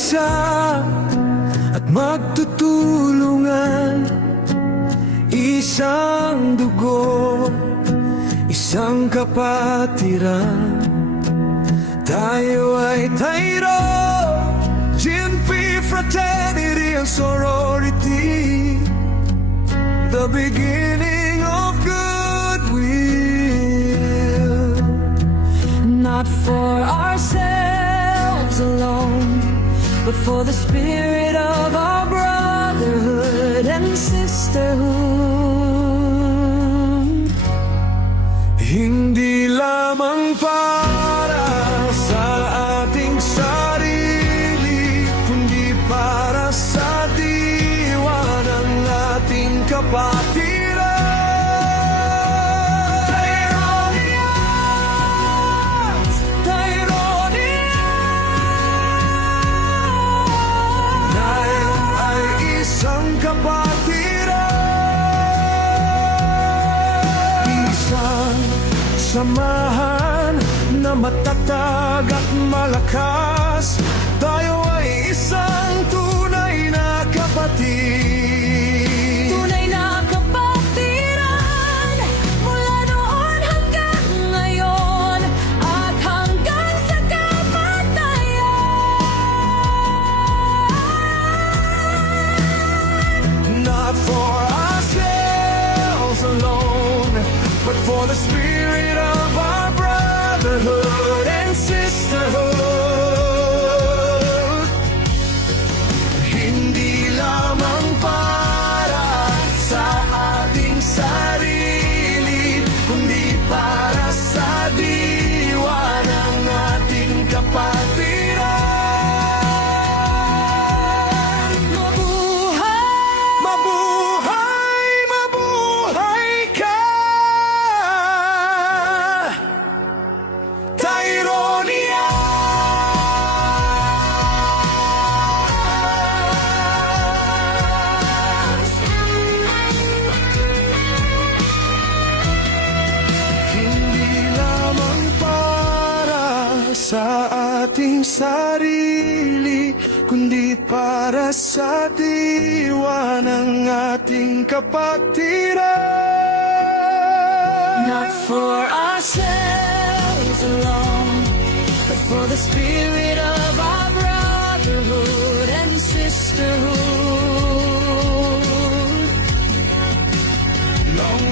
isa at magtutulungan. Isang dugo, isang kapatiran. Tayo ay Tairo, GNP fraternity and sorority, the beginning of goodwill. Not for ourselves alone, but for the spirit of our brotherhood and sisterhood. Hindi lamang para sa ating sarili, kundi para sa diwa ng ating kapatiran. Taironians! Taironians! Tayo ay isang kapatiran. Isang samahan na matatag at malakas. Tayo ay isang tunay na kapatid. Tunay na kapatiran, mula noon hanggang ngayon at hanggang sa kamatayan. Not for ourselves alone, but for the spirit of our brotherhood and sisterhood. Hindi lamang para sa ating sarili, kundi para sa diwa ng ating kapatiran. Mabuhay! Mabuhay, mabuhay ka, Taironia! Hindi lamang para sa ating sarili, kundi para sa diwa ng ating kapatiran. Not for ourselves alone, but for the spirit of our brotherhood and sisterhood. Long